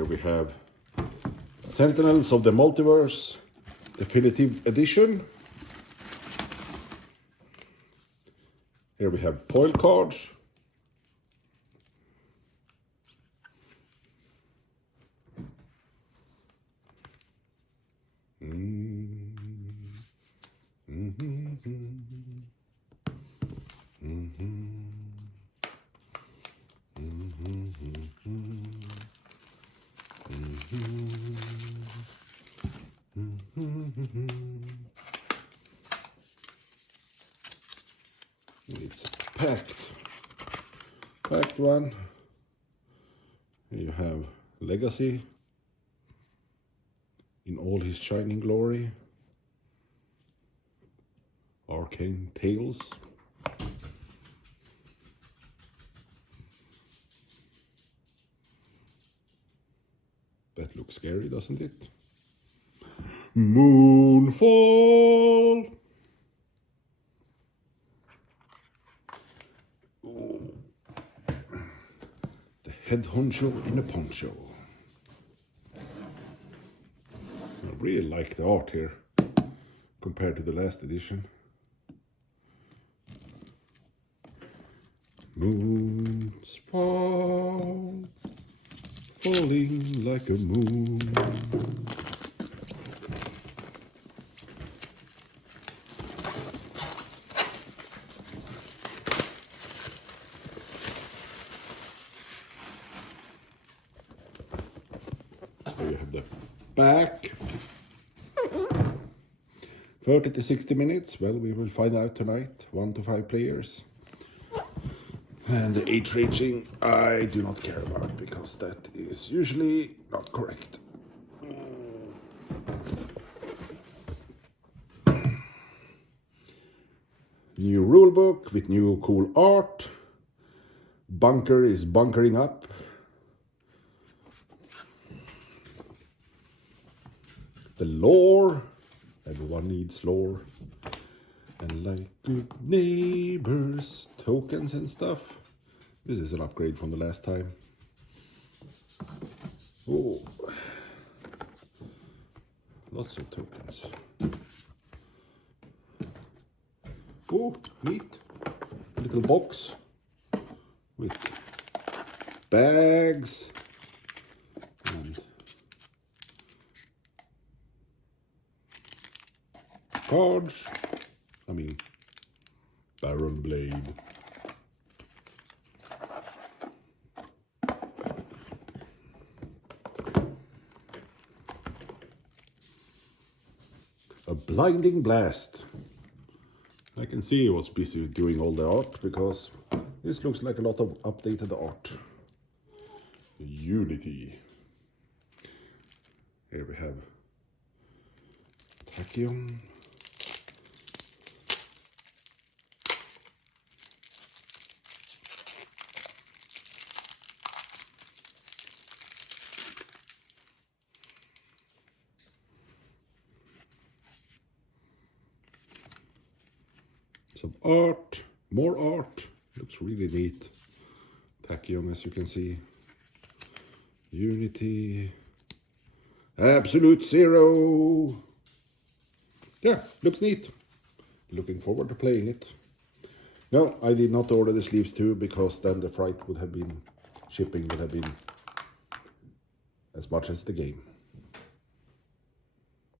Here we have Sentinels of the Multiverse Definitive Edition. Here we have foil cards. It's packed one. You have Legacy in all his shining glory. Arcane Tales. That looks scary, doesn't it? Moonfall. Ooh. The head honcho in a poncho. I really like the art here compared to the last edition. Moons fall, falling like a moon. There you have the back. 30 to 60 minutes. Well, we will find out tonight. 1 to 5 players. And the age rating I do not care about because that is usually not correct. New rulebook with new cool art. Bunker is bunkering up. The lore. Everyone needs lore. And like good neighbors, tokens and stuff. This is an upgrade from the last time. Oh, lots of tokens. Oh, neat. Little box with bags and cards. I mean, barrel blade. A blinding blast. I can see he was busy doing all the art because this looks like a lot of updated art. Unity. Here we have Tachyon. Some art, more art, looks really neat. Tachyon, as you can see. Unity. Absolute Zero. Yeah, looks neat. Looking forward to playing it. No, I did not order the sleeves too because then the freight would have been, shipping would have been as much as the game.